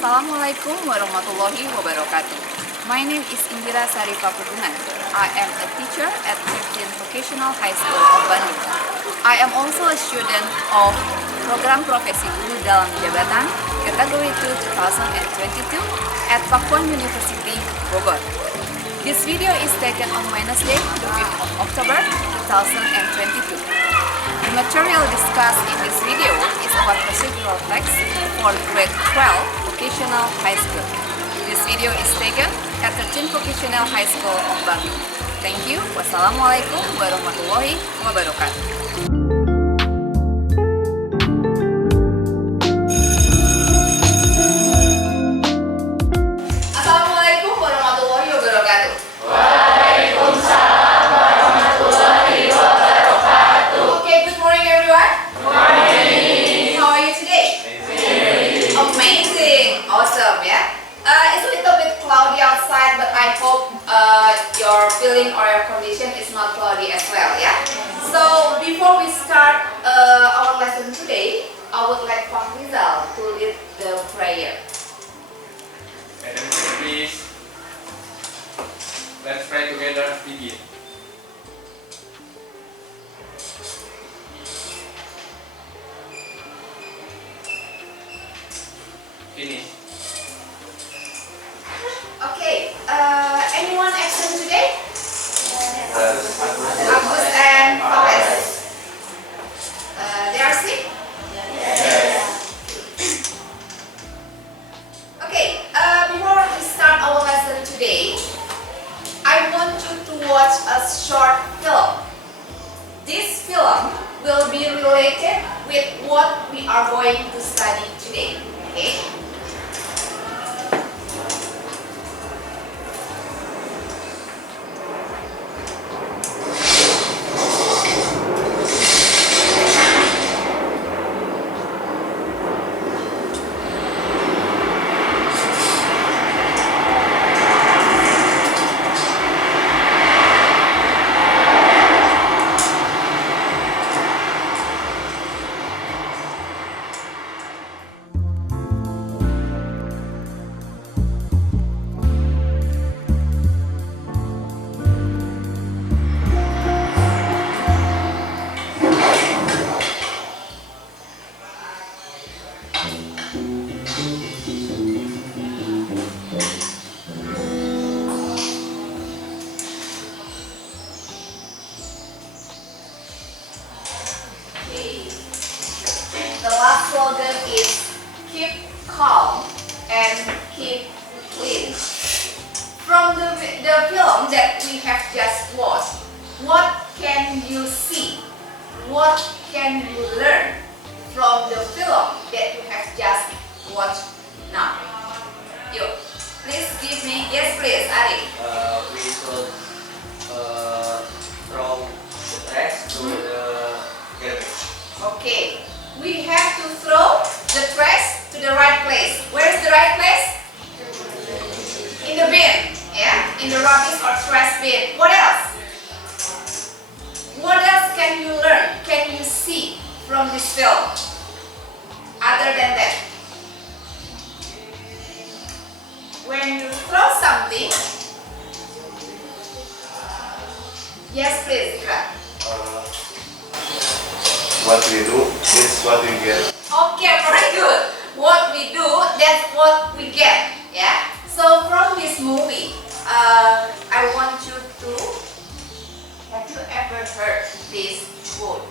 Assalamualaikum warahmatullahi wabarakatuh. My name is Indira Sari Paputungan. I am a teacher at 15 Vocational High School of Bandung. I am also a student of program Profesi Guru dalam Jabatan Kategori 2022 at Pakuan University Bogor. This video is taken on Wednesday, the 5th of October 2022. The material discussed in this video is about procedural text for grade 12 Vocational High School. This video is taken at 13 Vocational High School of Bandung. Thank you. Wassalamualaikum warahmatullahi wabarakatuh. Your feeling or your condition is not cloudy as well, yeah? So before we start our lesson today, I would like Pak Rizal to lead the prayer. Madam, please. Let's pray together. Begin. Finish. Okay, anyone absent today? Agus and Fawaz. They are sick? Yes. Okay, before we start our lesson today, I want you to watch a short film. This film will be related with what we are going to study today. Okay? The last slogan is keep calm and keep clean. From the film that we have just watched, what can you see? What can you learn from the film that you have just watched now? You, please give me, yes please, Ari. We should throw the trash to the garbage. Okay, we have to throw the trash to the right place. Where is the right place? In the bin, yeah? In the rubbish or trash bin. What else? What else can you learn? Can you see from this film? Other than that, when you throw something, yes please, Indira. What we do is what we get. Okay, very good. What we do, that's what we get. Yeah. So from this movie, I want you to. Have you ever heard this quote?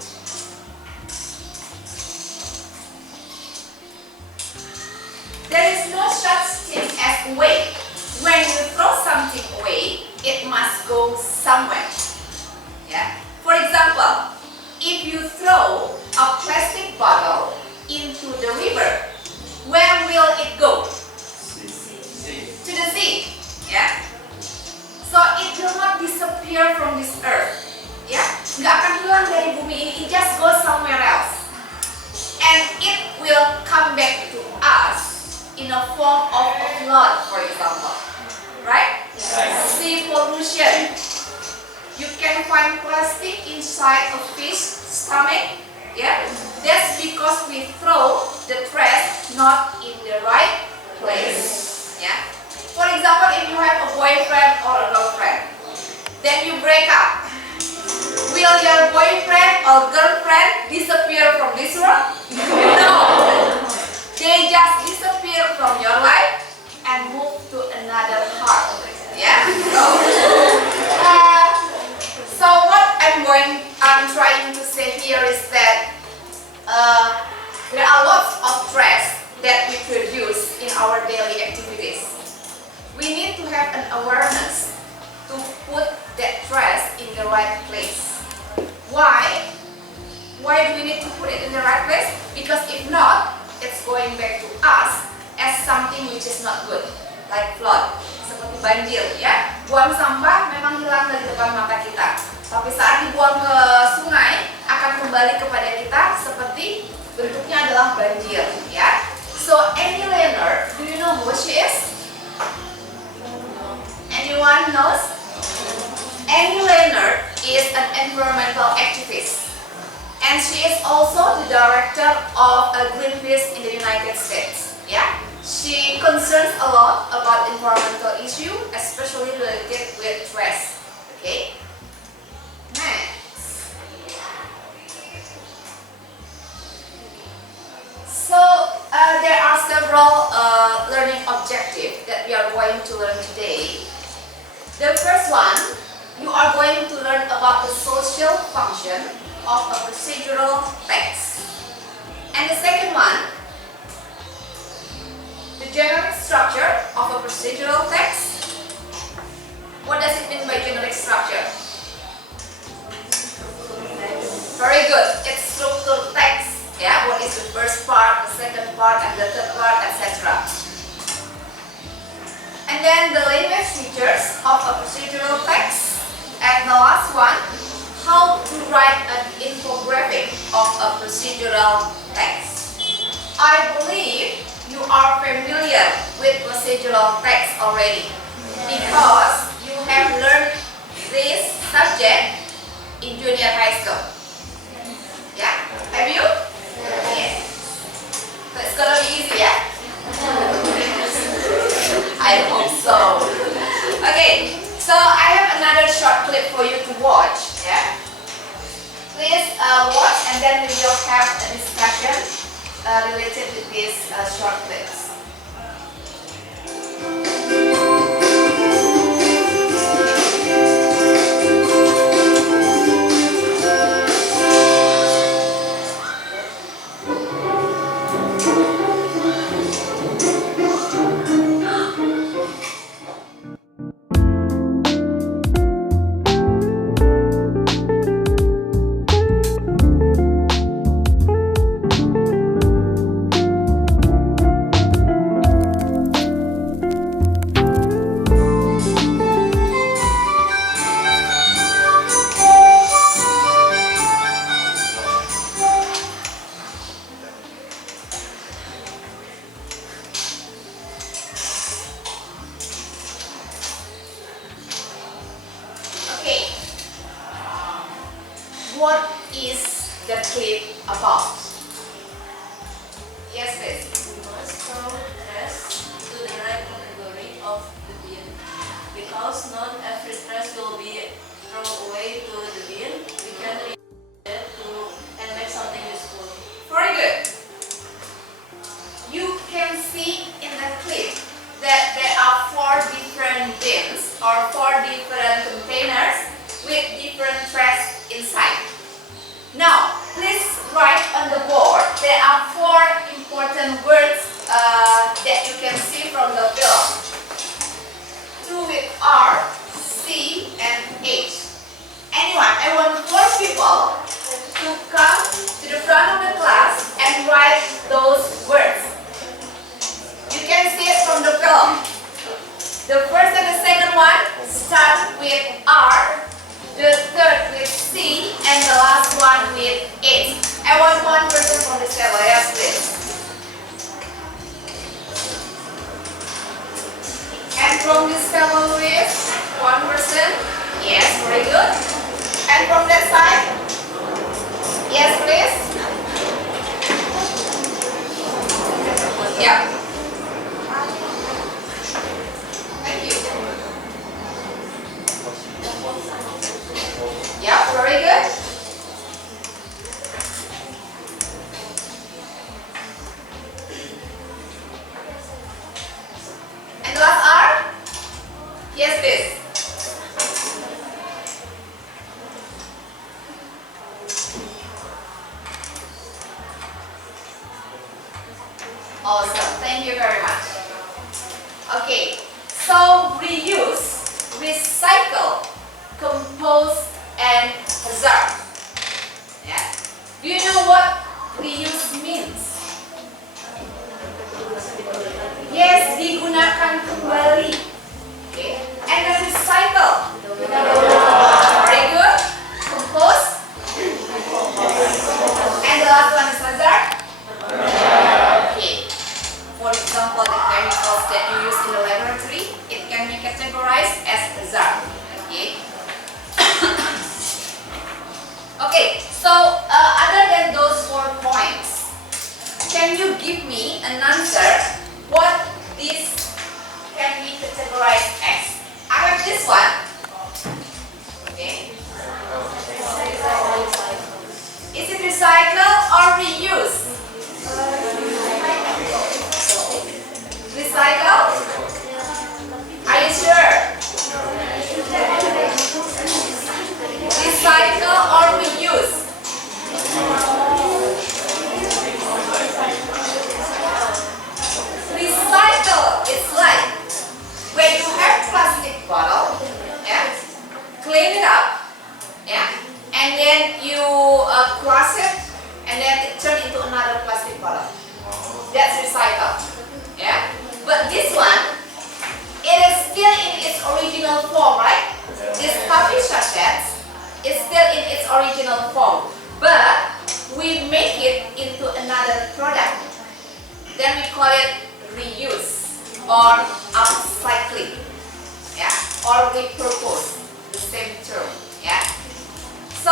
There is no such thing as waste. When you throw something away, it must go somewhere. Yeah. For example, if you throw a plastic bottle into the river, where will it go? To the sea. Yeah. So it will not disappear from this earth. Yeah. Nggak akan hilang dari bumi ini. It just goes somewhere else, and it will come back to us in a form of a flood, for example. Right? Yes. Sea pollution. You can find plastic inside a fish stomach. Yeah, that's because we throw the trash not in the right place. Yeah. For example, if you have a boyfriend or a girlfriend, then you break up. Will your boyfriend or girlfriend disappear from this world? No. They just disappear from your life and move to another heart. Yeah. So what I'm trying to say here is that there are lots of stress that we produce in our daily activities. We need to have an awareness to put that stress in the right place. Why? Why do we need to put it in the right place? Because if not, it's going back to us as something which is not good, like flood, seperti banjir, ya. Buang sampah memang hilang dari depan mata kita, tapi saat dibuang ke sungai akan kembali kepada kita seperti bentuknya adalah banjir, ya. So any learner, do you know who she is? Anyone knows? Any learner is an environmental activist, and she is also the director of Greenpeace in the United States. Yeah, she concerns a lot about environmental issue, especially related with stress. Okay. Next. So there are several learning objectives that we are going to learn today. The first one, you are going to learn about the social function of a procedural text. And the second one, the generic structure of a procedural text. What does it mean by generic structure? Very good. It's structured text. Yeah, what is the first part, the second part, and the third part, etc. And then the language features of a procedural text. And the last one, how to write an infographic of a procedural text. I believe you are familiar with procedural text already because you have learned this subject in junior high school. Yeah? Have you? Yes. So it's gonna be easy, yeah? I hope so. Okay. So I have another short clip for you to watch, yeah? Please watch and then we will have a discussion related to these short clips. What is the clip about? Yes, please. We must throw stress to the right category of the bin, because not every stress will be thrown away to the bin. We can reuse it and make something useful. Very good. You can see in the clip that there are 4 different bins or 4 different containers with different trash inside. Now, please write on the board. There are 4 important words that you can see from the film. 2 with R, C, and H. Anyone, I want 4 people to come to the front of the class and write those words. You can see it from the film. The first and the second one start with R, the third with C, and the last one with H. I want 1 person from this table. Yes, please. And from this table with 1 person. Yes, very good. And from that side. Yes, please. Yeah. is this? Awesome, thank you very much. Okay, so reuse, recycle, compose, and preserve. Yeah. Do you know what reuse means? Yes, digunakan kembali. Okay. And then recycle. Very good. Compose. And the last one is preserve. Okay. For example, the chemicals that you use in the laboratory, it can be categorized as preserve. Okay. Okay. So other than those 4 points, can you give me an answer what this can be categorized as? I have this one. Okay. Is it recycle or reuse? Recycle? Are you sure? Recycle or reuse? Recycle is like when you have plastic bottle, yeah, clean it up, yeah, and then you crush it, and then it turns into another plastic bottle. That's recycle, yeah. But this one, it is still in its original form, right? This coffee sachet is still in its original form, but we make it into another product. Then we call it reuse or upcycling, yeah, or repurpose, the same term, yeah. So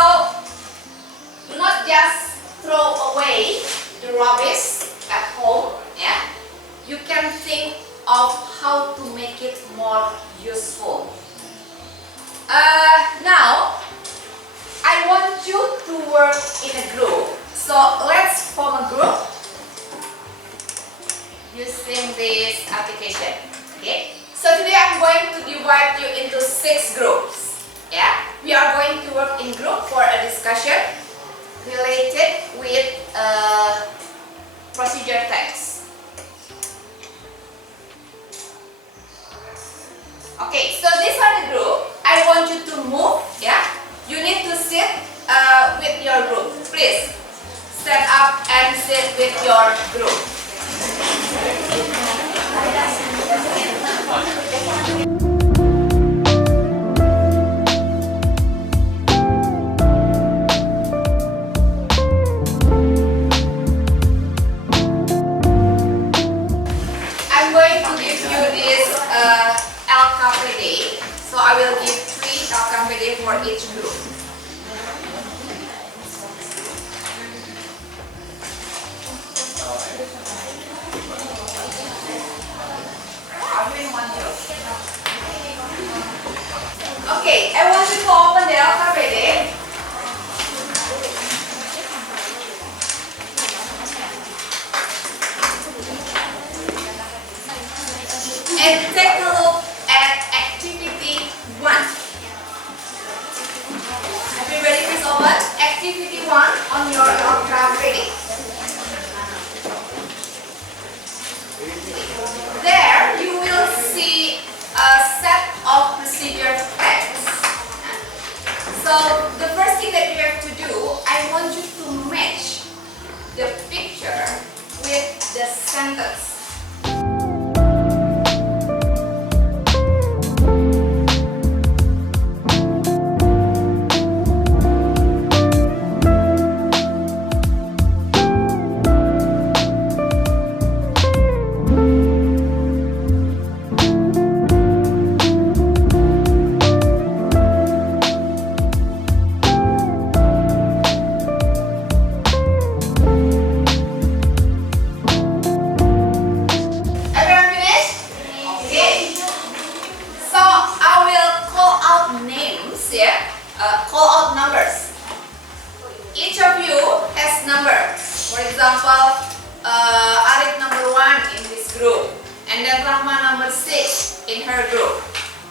do not just throw away the rubbish at home, yeah. You can think of how to make it more useful. Now I want you to work in a group. So let's form a group using this application. Okay. So today I'm going to divide you into 6 groups. Yeah. We are going to work in group for a discussion related with procedure text. Okay. So these are the group. I want you to move. Yeah. You need to sit with your group. Please stand up and sit with your group. I'm going to give you this LKPD. So I will give 3 LKPD for each group. Okay, I want you to open the LKPD. And take a look at activity 1. Everybody please open activity 1 on your LKPD. There you will see a set of procedure text. So the first thing that you have to do, I want you to match the picture with the sentence.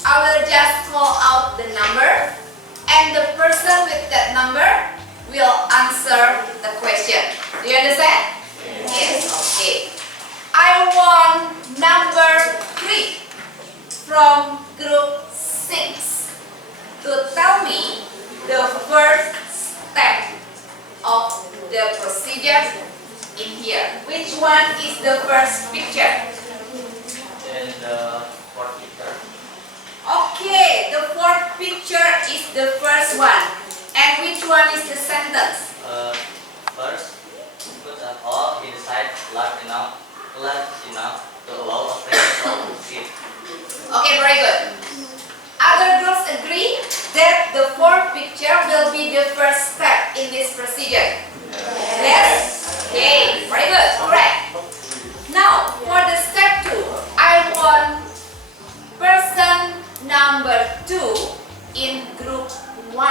I will just call out the number, and the person with that number will answer the question. Do you understand? Yes. Okay. I want number 3 from group 6 to tell me the first step of the procedure in here. Which one is the first picture? And the fourth picture. Okay, the fourth picture is the first one. And which one is the sentence? First, put a hole in the side large enough to allow a person to sit. Okay, very good. Other groups agree that the fourth picture will be the first step in this procedure. Yes? Okay, very good, correct. Now, for the step 2, I want person number 2 in group 1.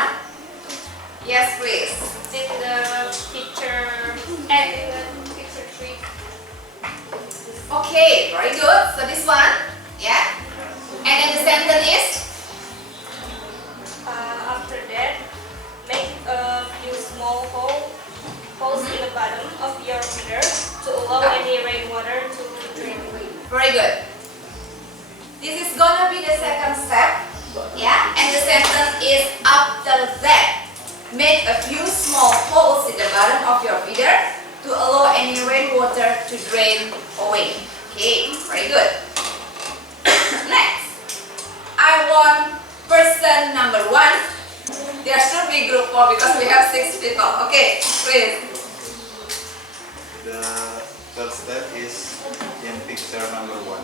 Yes, please. Did the picture and picture 3? Okay, very good. So this one, yeah. And then the sentence is? After that, make a few small holes in the bottom of your feeder to allow any rainwater to drain away. Very good. This is gonna be the second step, yeah. And the sentence is after that, make a few small holes in the bottom of your feeder to allow any rainwater to drain away. Okay, very good. Next, I want person number 1. There should be group 4 because we have 6 people. Okay, please. The third step is in picture number 1.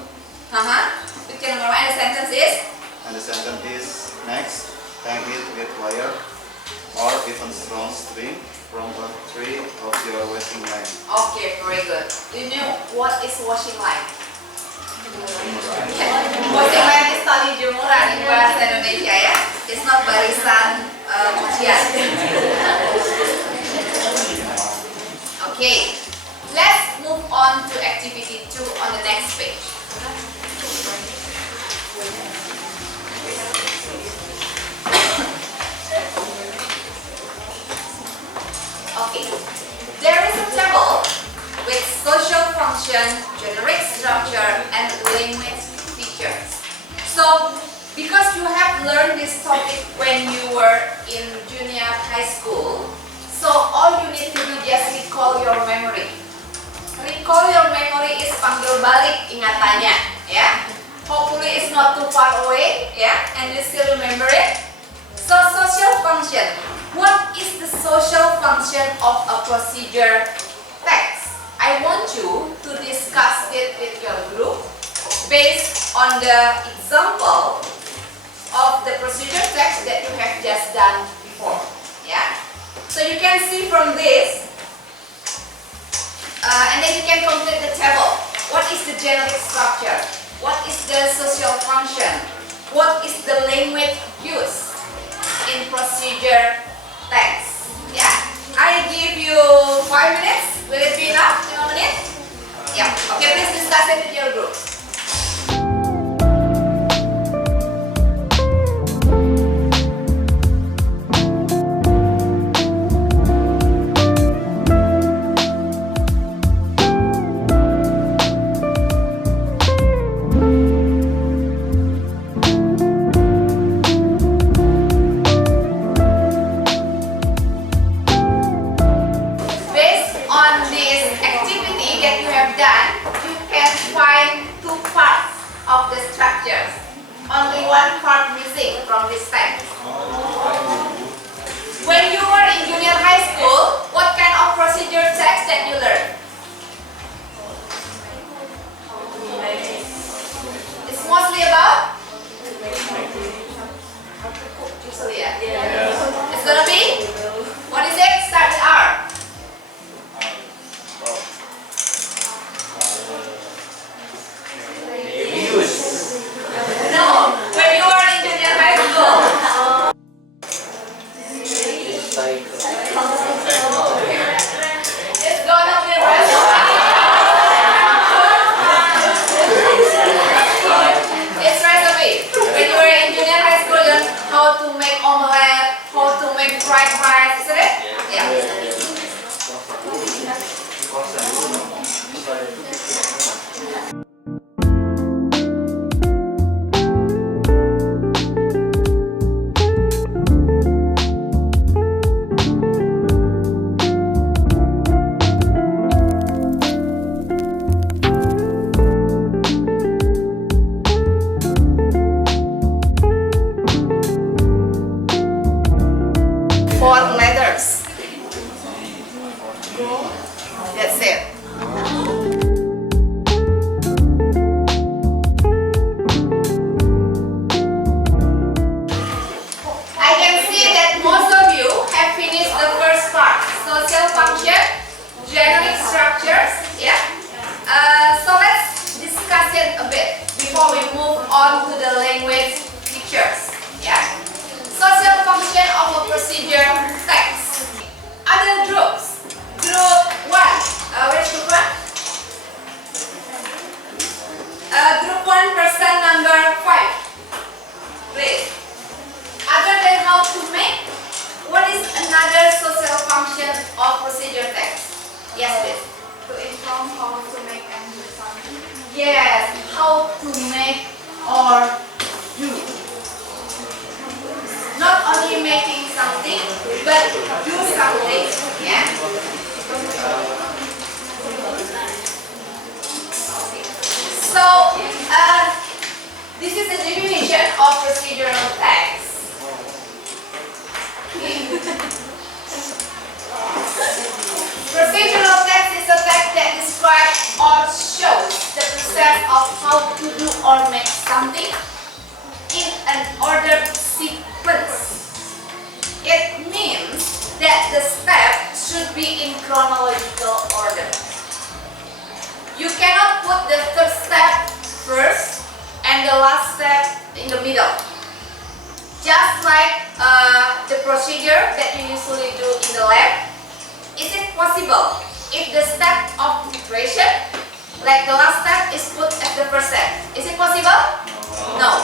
Picture number 1 and the sentence is? And the sentence is, next, hang it with wire or even strong string from a tree of your washing line. Okay, very good. Do you know what is washing line? Washing line is tali jemuran in bahasa Indonesia ya. It's not barisan cucian. Okay, let's move on to activity 2 on the next page. Okay, there is a table with social function, generic structure, and language features. So, because you have learned this topic when you were in junior high school, so all you need to do just recall your memory. Recall your memory is panggil balik ingatannya, ya. Hopefully it's not too far away, ya, and you still remember it. So, social function. What is the social function of a procedure text? I want you to discuss it with your group based on the example of the procedure text that you have just done before. Yeah. So you can see from this, and then you can complete the table. What is the generic structure? What is the social function? What is the language used in procedure text? Yeah. I give you 5 minutes. Will it be enough? 5 minutes? Yeah. Okay, please discuss it with your group. When you were in structures. That's it. I can see that most of you have finished the first part, social function, generic structures. Yeah. So let's discuss it a bit before we move on to the language features. Yeah. Social function of a procedure text. Other groups. Group 1. Where's group 1? Group 1, person number 5. Please. Other than how to make, what is another social function of procedure text? Yes, please. To inform how to make and do something. Yes, how to make or do. Not only making something, but do something. Yeah. So, this is the definition of procedural text. Procedural text is a text that describes or shows the process of how to do or make something in an ordered sequence. It means that the steps should be in chronological order. You cannot put the third step first and the last step in the middle. Just like the procedure that you usually do in the lab. Is it possible if the step of preparation, like the last step, is put as the first step? Is it possible? No.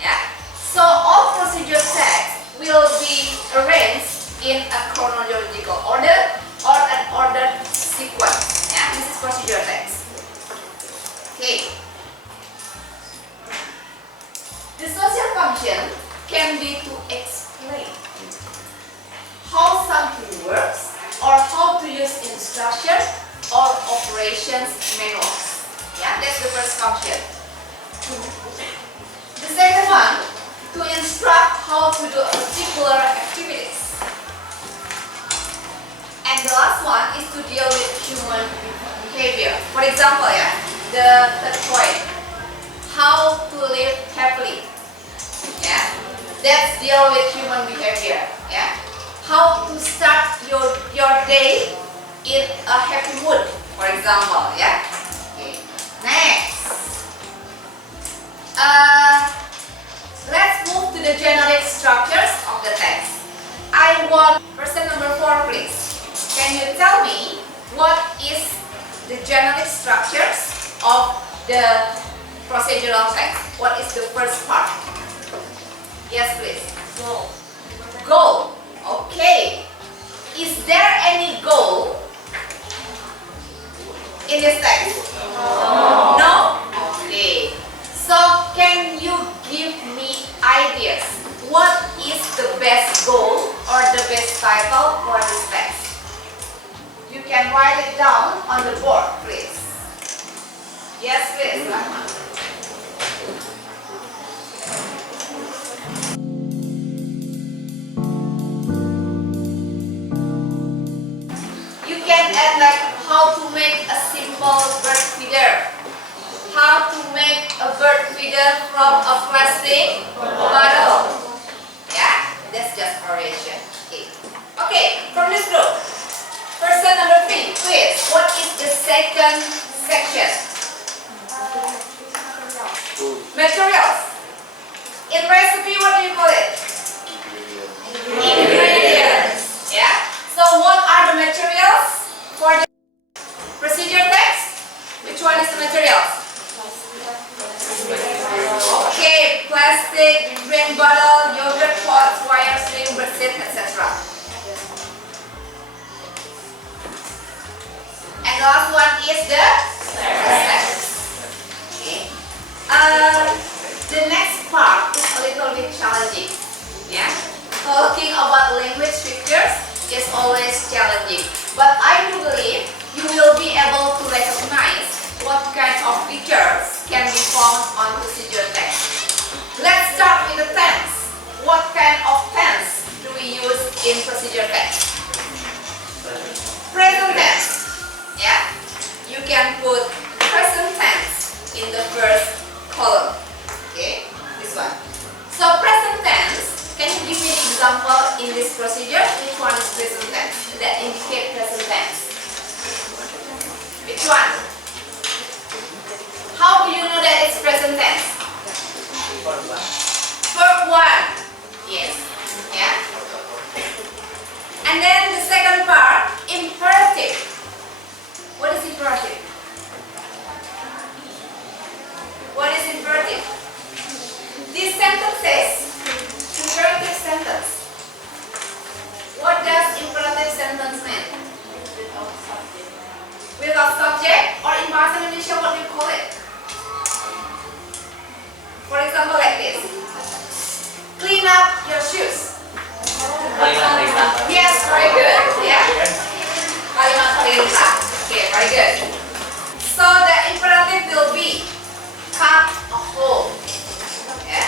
Yeah. So all procedure texts will be arranged in a chronological order or an ordered sequence. Yeah. This is procedure text. Okay. The social function can be to explain how something works or how to use instruction or operations manuals. Yeah, that's the first function. The second one, to instruct how to do particular activities. And the last one is to deal with human behavior. For example, yeah, the third point, how to live happily. Yeah, that's deal with human behavior. Yeah. How to start your day in a happy mood, for example, yeah? Okay. Next. Let's move to the generic structures of the text. I want person number 4, please. Can you tell me what is the generic structures of the procedural text? What is the first part? Yes, please. Goal. Goal. Okay. Is there any goal in this text? No? Okay. So can you give me ideas? What is the best goal or the best title for this text? You can write it down on the board, please. Yes, please. Can add like how to make a simple bird feeder, how to make a bird feeder from a plastic bottle. Yeah, that's just oration. Okay. Okay, from this group, person number 3, please. What is the second section? Materials. In recipe, what do you call it? Ingredients. Yeah. So what are the materials for the procedure text? Which one is the materials? Okay, plastic, drink bottle, yogurt pots, wire string, bracelet, etc. And the last one is the steps. Okay. The next part is a little bit challenging. Yeah. Talking about language features is always challenging, but I do believe you will be able to recognize what kind of features can be found on procedure text. Let's start with the tense. What kind of tense do we use in procedure text? example in this procedure, which one is present tense? That indicate present tense. Which one? How do you know that it's present tense? Verb 1. Yes. Yeah. And then the second part, imperative. What is imperative? What is imperative? This sentence says imperative sentence. What does imperative sentence mean? Without subject, or in Bahasa Indonesia, what do you call it? For example, like this. Clean up your shoes. Kalimat perintah. Yes, very good. Yeah. Kalimat perintah. Okay, very good. So the imperative will be cut a hole. Yeah.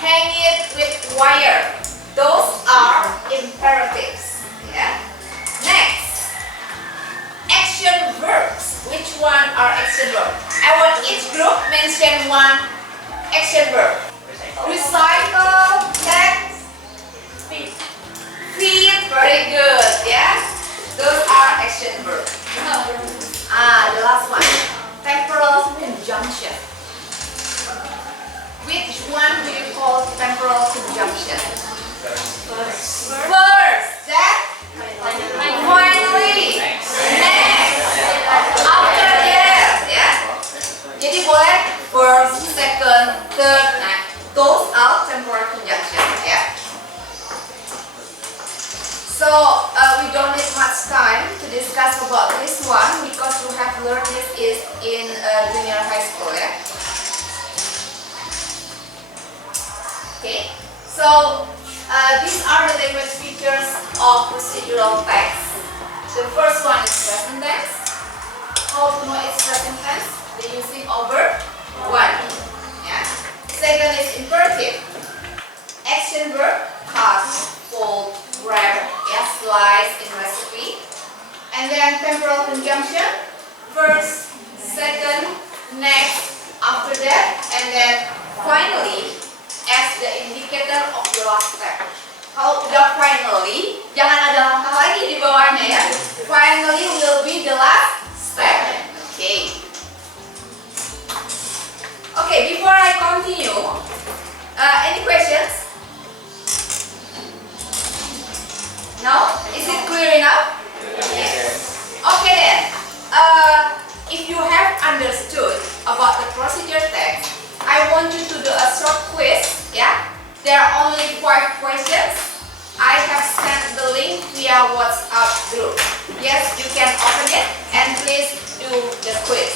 Hang it with wire. Those are imperatives. Yeah. Next, action verbs. Which one are action verbs? I want each group mention one action verb. Recycle, text, feed. Feed, very good. Yeah. Those are action verbs. The last one, temporal conjunction. Which one do you call temporal conjunction? First. That. Finally. Next. After that. Yeah. Jadi boleh first, second, third. Nah, those are temporal conjunction. Yeah. So we don't need much time to discuss about this one because we have learned this is in junior high school, yeah. Okay. So these are the language features of procedural text. The first one is present tense. How to know it's present tense? The using of verb 1. Yeah. Second is imperative. Action verb cut, fold, grab, yeah, slice in recipe. And then temporal conjunction, first, second, next, after that, and then finally as the indicator of the last step. Kalau udah finally, jangan ada langkah lagi di bawahnya ya. Finally will be the last step. Okay. Okay, before I continue, any questions? No? Is it clear enough? Yes. Okay then. If you have understood about the procedure text, I want you to do a short quiz. Yeah. There are only 5 questions. I have sent the link via WhatsApp group. Yes, you can open it and please do the quiz.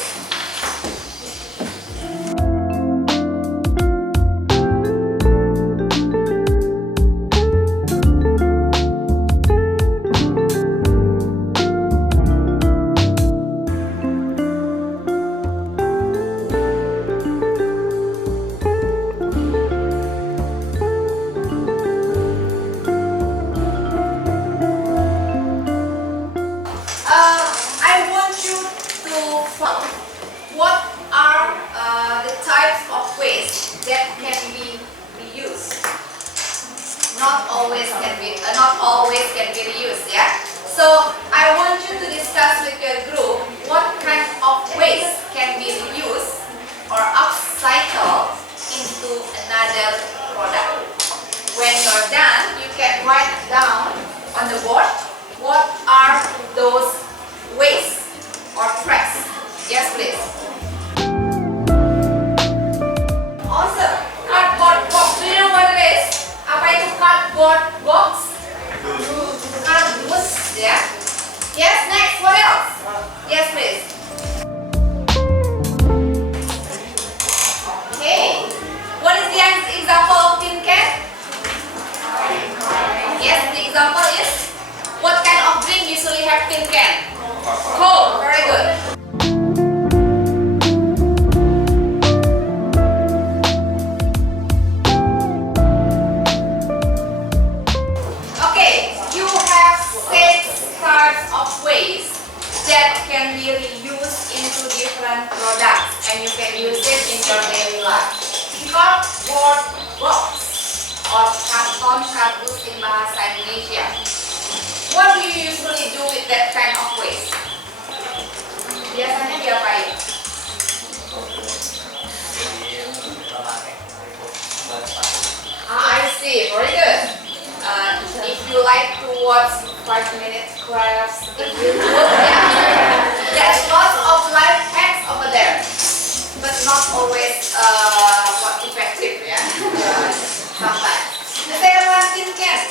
Not always can be reused, yeah. So I want you to discuss with your group what kind of waste can be reused or upcycled into another product. When you're done, you can write down on the board what are those waste or trash. Yes, please. Awesome. Cardboard box. Do you know what it is? Apa itu cardboard box? Kardus, ya. Yes, next. What else? Yes, please. Okay. What is the example of tin can? Yes, the example is what kind of drink usually have tin can? Coke. Very good. That can be reused into different products and you can use it in your daily life. Cardboard box or carton cardboard in with that kind of waste? Biasanya diapain? I see, very good. If you like to watch 5-minute crafts in YouTube, yeah, there's lots of life hacks over there, but not always effective, yeah. Sometimes. The second one, tin can.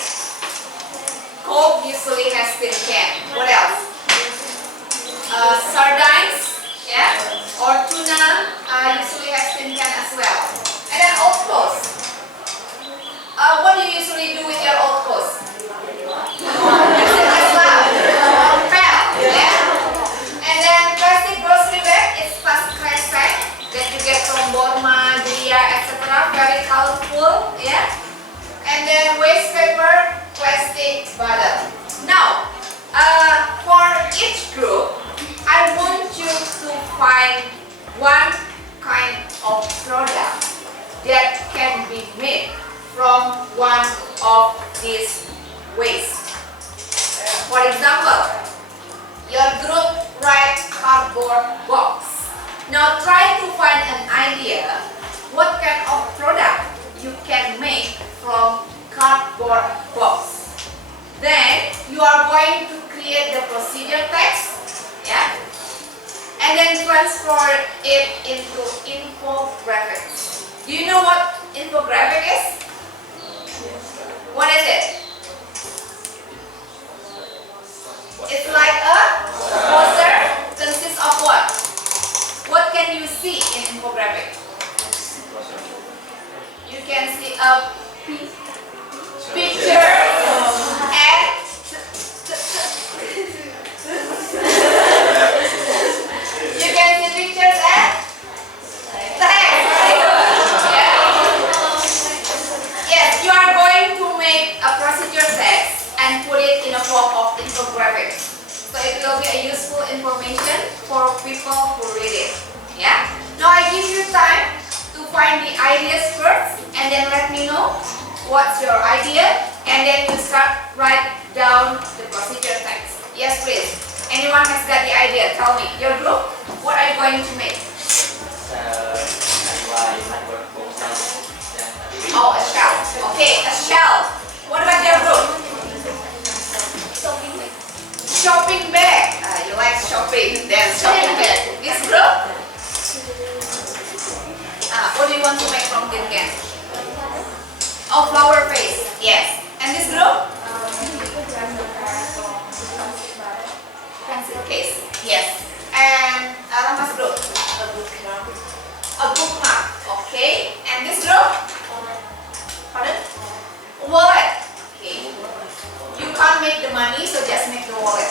Coke usually has tin can. What else? Sardines, yeah, or tuna usually has tin can as well. And then old clothes. What do you usually do with your old clothes? Use it as well. Pel, yeah. And then plastic grocery bag, it's plastic trash bag that you get from Borma, Dia, etc. Very colorful, yeah. And then waste paper, plastic bottle. Now, for each group, I want you to find one kind of product that can be made from one of these waste. For example, your group write cardboard box. Now try to find an idea what kind of product you can make from cardboard box. Then you are going to create the procedure text, yeah, and then transfer it into infographics. Do you know what infographic is? What is it? It's like a poster. Consists of what? What can you see in infographic? You can see a picture and you can see pictures and text. Very good. Yeah. Yes, you are going to make a procedure text and put it in a form of infographic. So it will be a useful information for people who read it. Yeah. Now I give you time to find the ideas first, and then let me know what's your idea, and then you start write down the procedure text. Yes, please. Anyone has got the idea? Tell me. Your group, what are you going to make? Oh, a shell. Okay, a shell. What about your group? Shopping bag. Shopping bag. You like shopping, then shopping bag. This group? What do you want to make from tin can? Oh, flower vase. Yes. And this group? Pencil case. Yes. And Rama's group? A bookmark. Okay. And this group? Pardon? Wallet. Okay. You can't make the money, so just make the wallet.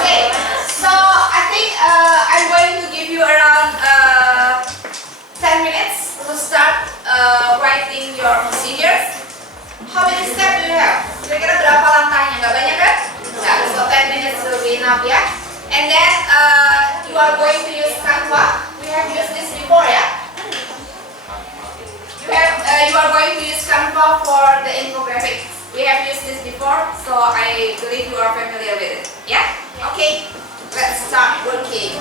Okay. So I think I'm going to give you around 10 minutes to start writing your procedures. How many steps do you have? Kira-kira berapa langkahnya? Nggak banyak kan? Nggak. So 10 minutes will be enough, ya. And then you are going to use Canva. We have used this before, ya. You are going to use Canva for the infographic. We have used this before, so I believe you are familiar with it. Yeah? Okay. Let's start working.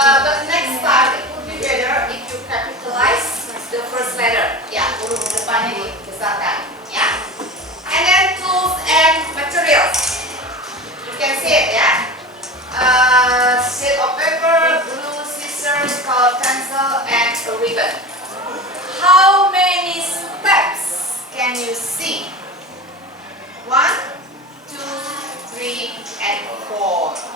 But next time it would be better if you capitalize the first letter. Ya, huruf depannya dibesarkan. Ya. And then tools and materials. You can see it, ya. Sheet of paper, glue, scissors, colored pencil, and a ribbon. How many steps can you see? 1, 2, 3, and 4.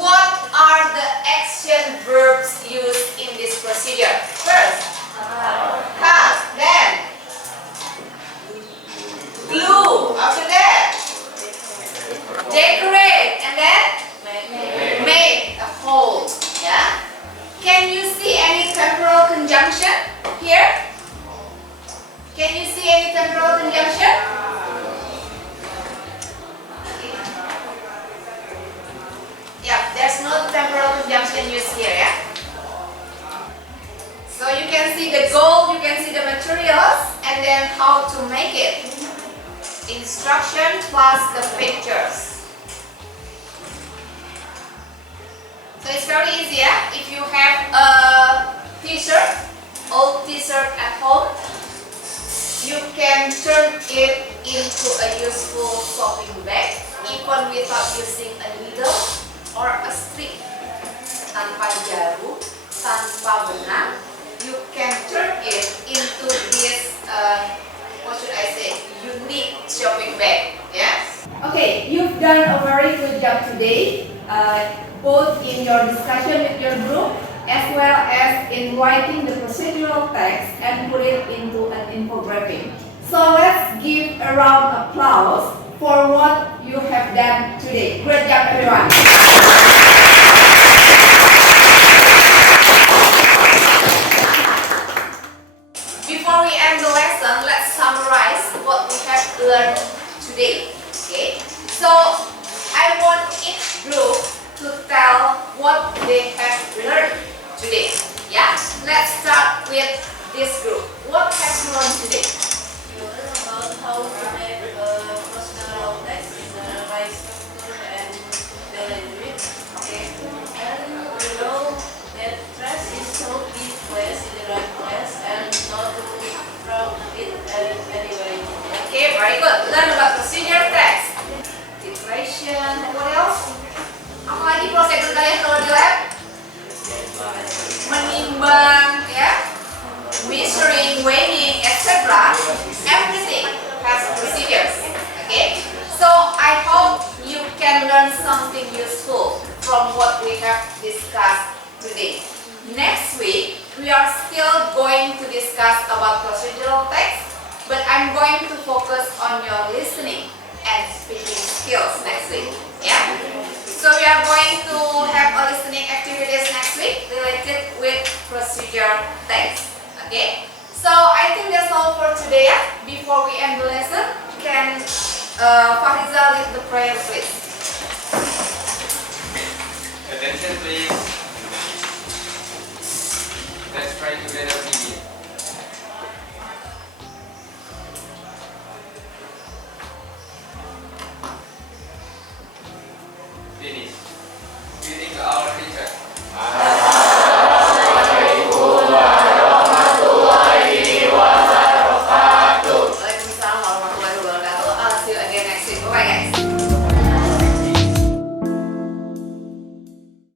What are the action verbs used in this procedure? First, cut, then glue, after that decorate, and then make a hole. can use here, yeah? So you can see the goal, you can see the materials, and then how to make it. Instruction plus the pictures. So it's very easy, yeah? If you have a t-shirt, old t-shirt at home, you can turn it into a useful shopping bag, even without using a needle or a stick. Tanpa jarum, tanpa benang, you can turn it into this, what should I say, unique shopping bag. Yeah. Okay, you've done a very good job today, both in your discussion with your group as well as in writing the procedural text and put it into an infographic. So let's give a round of applause for what you have done today. Great job, everyone. Before we end the lesson, let's summarize what we have learned today. Okay? So I want each group to tell what they have learned today. Yeah? Let's start with this group. What have you learned today? You learn about how to make procedural text in the right structure and delivery. Okay. And you know that trash is so be placed in the right place and not to throw it anywhere. Okay, very good. Learn about procedure text. Iteration, what else? Apa lagi prosedur kalian kalau di lab? Menimbang, ya, measuring, weighing, etc. Everything has procedures. Okay, so I hope you can learn something useful from what we have discussed today. Next week we are still going to discuss about procedural text, but I'm going to focus on your listening and speaking skills next week. Yeah. So we are going to have a listening activities next week related with procedure text. Okay. So I think that's all for today. Yeah? Before we end the lesson, can Fariza lead the prayer, please? Attention please. Let's try together begin. Finish.